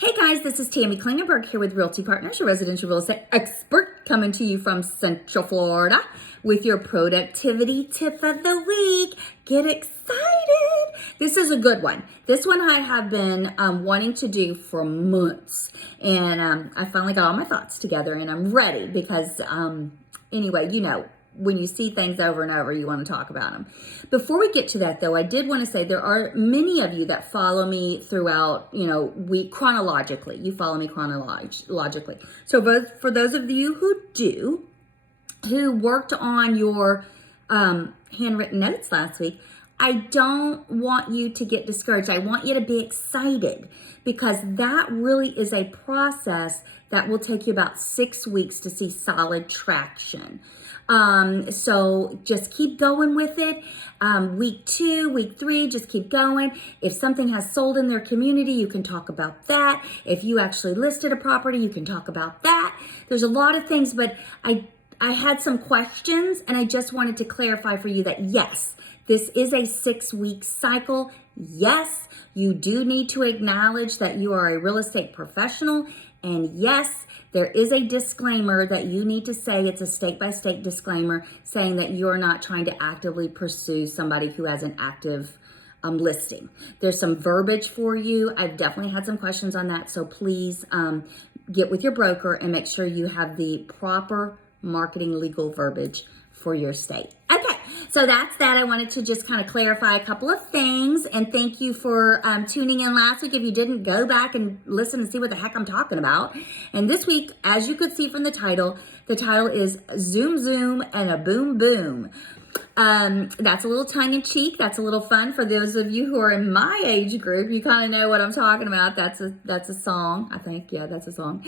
Hey guys, this is Tammy Klingenberg here with Realty Partners, your residential real estate expert, coming to you from Central Florida with your productivity tip of the week. Get excited! This is a good one. This one I have been wanting to do for months, and I finally got all my thoughts together, and I'm ready because anyway, you know, when you see things over and over, you want to talk about them. Before we get to that, though, I did want to say there are many of you that follow me throughout, week chronologically. You follow me chronologically. So for those of you who worked on your handwritten notes last week, I don't want you to get discouraged. I want you to be excited because that really is a process that will take you about 6 weeks to see solid traction. So just keep going with it. Week 2, week 3, just keep going. If something has sold in their community, you can talk about that. If you actually listed a property, you can talk about that. There's a lot of things, but I had some questions and I just wanted to clarify for you that yes, this is a 6-week cycle. Yes, you do need to acknowledge that you are a real estate professional. And yes, there is a disclaimer that you need to say. It's a state-by-state disclaimer saying that you're not trying to actively pursue somebody who has an active listing. There's some verbiage for you. I've definitely had some questions on that. So please get with your broker and make sure you have the proper marketing legal verbiage for your state. Okay, so that's that. I wanted to just kind of clarify a couple of things, and thank you for tuning in last week. If you didn't, go back and listen and see what the heck I'm talking about. And this week, as you could see from the title is Zoom Zoom and a Boom Boom. That's a little tongue-in-cheek. That's a little fun for those of you who are in my age group. You kind of know what I'm talking about. That's a song, I think. Yeah, that's a song.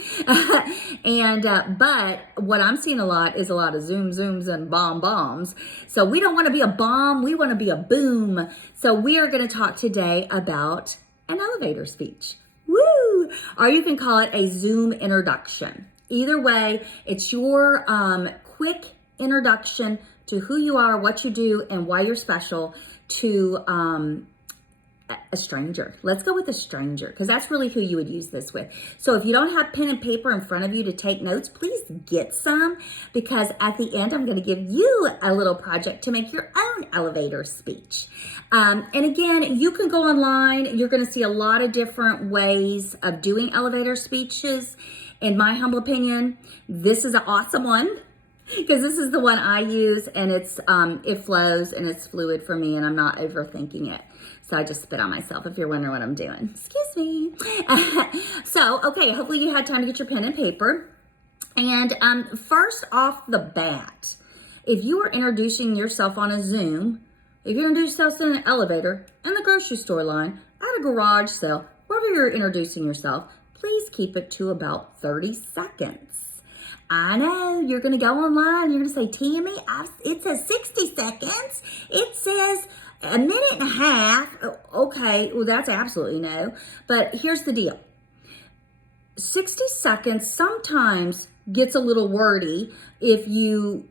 And but what I'm seeing a lot is a lot of zoom zooms and bombs. So we don't want to be a bomb. We want to be a boom. So we are going to talk today about an elevator speech. Woo! Or you can call it a Zoom introduction. Either way, it's your quick introduction to who you are, what you do, and why you're special to a stranger. Let's go with a stranger because that's really who you would use this with. So if you don't have pen and paper in front of you to take notes, please get some because at the end, I'm going to give you a little project to make your own elevator speech. And again, you can go online. You're going to see a lot of different ways of doing elevator speeches. In my humble opinion, this is an awesome one. Because this is the one I use and it's it flows and it's fluid for me and I'm not overthinking it. So I just spit on myself if you're wondering what I'm doing. Excuse me. So, okay, hopefully you had time to get your pen and paper. And first off the bat, if you are introducing yourself on a Zoom, if you introduce yourself in an elevator, in the grocery store line, at a garage sale, wherever you're introducing yourself, please keep it to about 30 seconds. I know, you're going to go online, you're going to say, Tammy, it says 60 seconds. It says a minute and a half. Okay, well, that's absolutely no. But here's the deal. 60 seconds sometimes gets a little wordy if you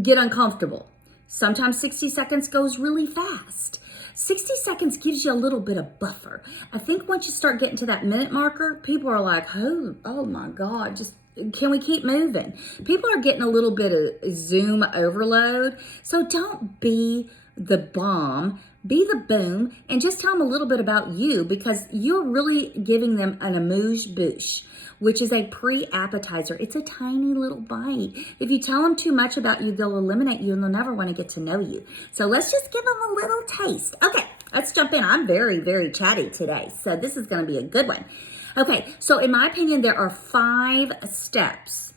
get uncomfortable. Sometimes 60 seconds goes really fast. 60 seconds gives you a little bit of buffer. I think once you start getting to that minute marker, people are like, oh my God, can we keep moving? People are getting a little bit of Zoom overload. So don't be the bomb, be the boom, and just tell them a little bit about you because you're really giving them an amuse-bouche, which is a pre-appetizer. It's a tiny little bite. If you tell them too much about you, they'll eliminate you and they'll never want to get to know you. So let's just give them a little taste. Okay, let's jump in. I'm very, very chatty today, so this is going to be a good one. Okay, so in my opinion, there are 5 steps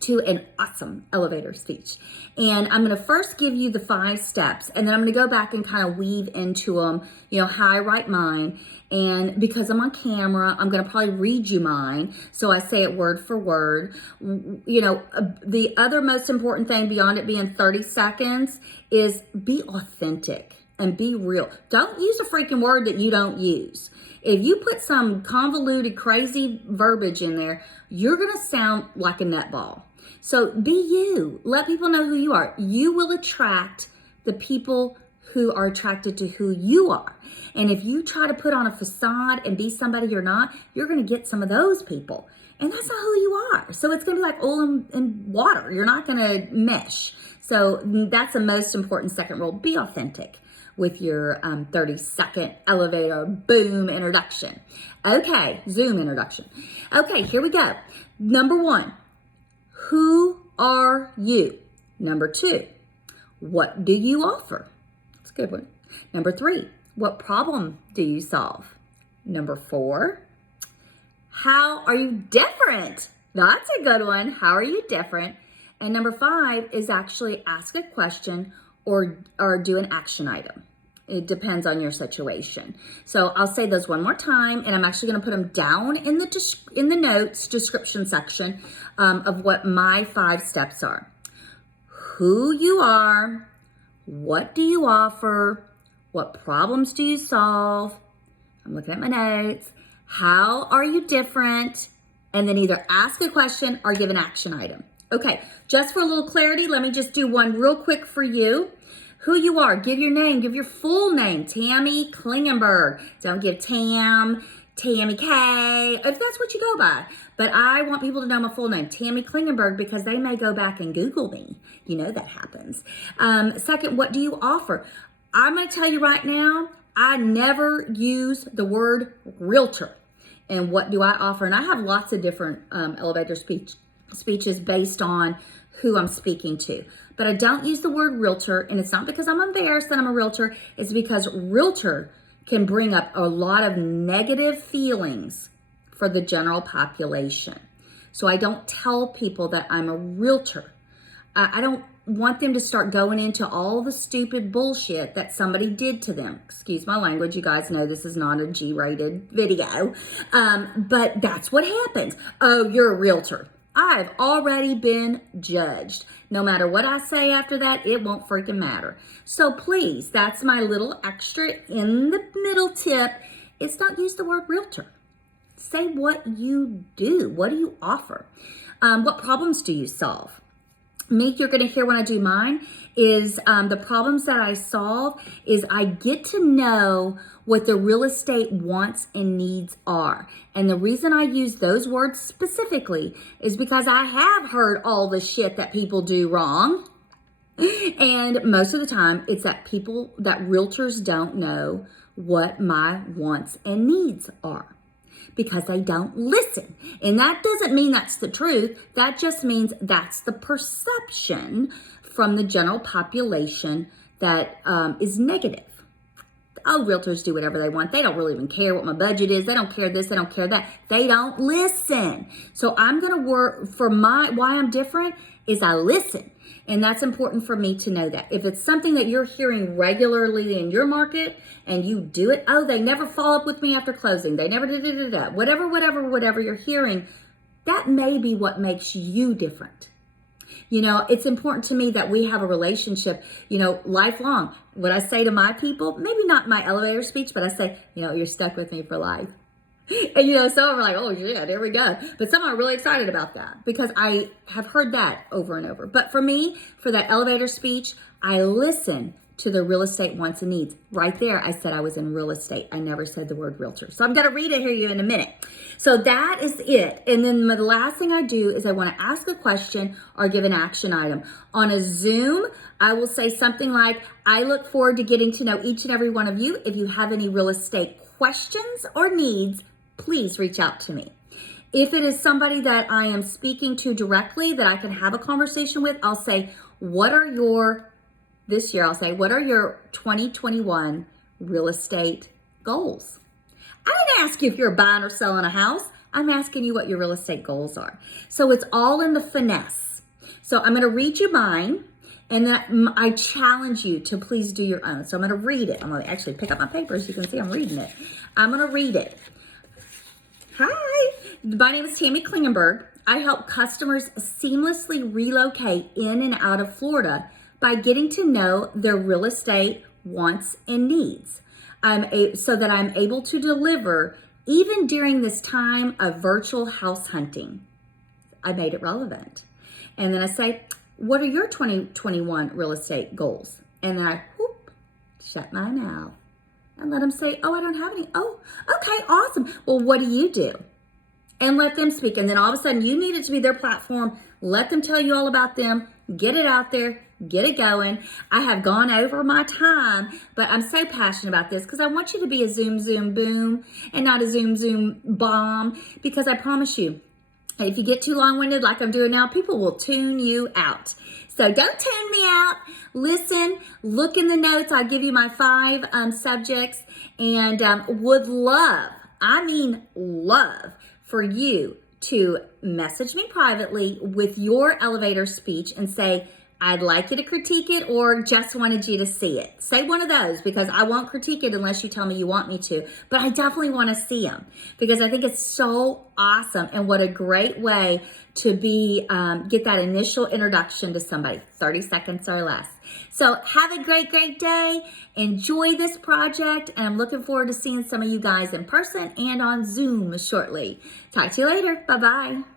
to an awesome elevator speech. And I'm going to first give you the 5 steps, and then I'm going to go back and kind of weave into them, how I write mine. And because I'm on camera, I'm going to probably read you mine. So I say it word for word. The other most important thing beyond it being 30 seconds is be authentic and be real. Don't use a freaking word that you don't use. If you put some convoluted, crazy verbiage in there, you're going to sound like a nutball. So be you. Let people know who you are. You will attract the people who are attracted to who you are. And if you try to put on a facade and be somebody you're not, you're going to get some of those people. And that's not who you are. So it's going to be like oil and water. You're not going to mesh. So that's the most important second rule. Be authentic with your 30-second elevator boom introduction. Okay, Zoom introduction. Okay, here we go. Number 1, who are you? Number 2, what do you offer? That's a good one. Number 3, what problem do you solve? Number 4, how are you different? That's a good one. How are you different? And number 5 is actually ask a question or do an action item. It depends on your situation. So I'll say those one more time, and I'm actually going to put them down in the notes description section of what my 5 steps are. Who you are, what do you offer, what problems do you solve? I'm looking at my notes. How are you different? And then either ask a question or give an action item. Okay, just for a little clarity, let me just do one real quick for you. Who you are, give your name, give your full name, Tammy Klingenberg. Don't give Tammy K, if that's what you go by. But I want people to know my full name, Tammy Klingenberg, because they may go back and Google me. You know that happens. Second, what do you offer? I'm going to tell you right now, I never use the word realtor. And what do I offer? And I have lots of different elevator speeches based on who I'm speaking to. But I don't use the word realtor, and it's not because I'm embarrassed that I'm a realtor. It's because realtor can bring up a lot of negative feelings for the general population. So I don't tell people that I'm a realtor. I don't want them to start going into all the stupid bullshit that somebody did to them. Excuse my language. You guys know this is not a G-rated video. But that's what happens. Oh, you're a realtor. I've already been judged. No matter what I say after that, it won't freaking matter. So please, that's my little extra in the middle tip, is not use the word realtor. Say what you do. What do you offer? What problems do you solve? Me, you're going to hear when I do mine, is the problems that I solve is I get to know what the real estate wants and needs are. And the reason I use those words specifically is because I have heard all the shit that people do wrong. And most of the time, it's that realtors don't know what my wants and needs are, because they don't listen. And that doesn't mean that's the truth. That just means that's the perception from the general population that is negative. Oh, realtors do whatever they want. They don't really even care what my budget is. They don't care this, they don't care that. They don't listen. So I'm going to work for why I'm different is I listen. And that's important for me to know that. If it's something that you're hearing regularly in your market and you do it, oh, they never follow up with me after closing. They never whatever you're hearing, that may be what makes you different. You know, it's important to me that we have a relationship, lifelong. What I say to my people, maybe not my elevator speech, but I say, you're stuck with me for life. And, some are like, oh, yeah, there we go. But some are really excited about that because I have heard that over and over. But for me, for that elevator speech, I listen to the real estate wants and needs. Right there, I said I was in real estate. I never said the word realtor. So I'm going to read it here in a minute. So that is it. And then the last thing I do is I want to ask a question or give an action item. On a Zoom, I will say something like, I look forward to getting to know each and every one of you. If you have any real estate questions or needs, please reach out to me. If it is somebody that I am speaking to directly that I can have a conversation with, I'll say, what are your 2021 real estate goals? I didn't ask you if you're buying or selling a house. I'm asking you what your real estate goals are. So it's all in the finesse. So I'm going to read you mine, and then I challenge you to please do your own. So I'm going to read it. I'm going to actually pick up my papers. You can see I'm reading it. I'm going to read it. Hi, my name is Tammy Klingenberg. I help customers seamlessly relocate in and out of Florida by getting to know their real estate wants and needs. So that I'm able to deliver even during this time of virtual house hunting. I made it relevant. And then I say, what are your 2021 real estate goals? And then I shut my mouth and let them say, oh, I don't have any. Oh, okay, awesome. Well, what do? And let them speak. And then all of a sudden you need it to be their platform. Let them tell you all about them. Get it out there. Get it going. I have gone over my time, but I'm so passionate about this because I want you to be a zoom, zoom, boom and not a zoom, zoom, bomb, because I promise you, if you get too long-winded like I'm doing now, people will tune you out. So don't tune me out. Listen, look in the notes. I'll give you my 5 subjects, and would love, I mean love, for you to message me privately with your elevator speech and say, I'd like you to critique it, or just wanted you to see it. Say one of those, because I won't critique it unless you tell me you want me to. But I definitely want to see them because I think it's so awesome, and what a great way to be get that initial introduction to somebody, 30 seconds or less. So have a great, great day. Enjoy this project, and I'm looking forward to seeing some of you guys in person and on Zoom shortly. Talk to you later. Bye-bye.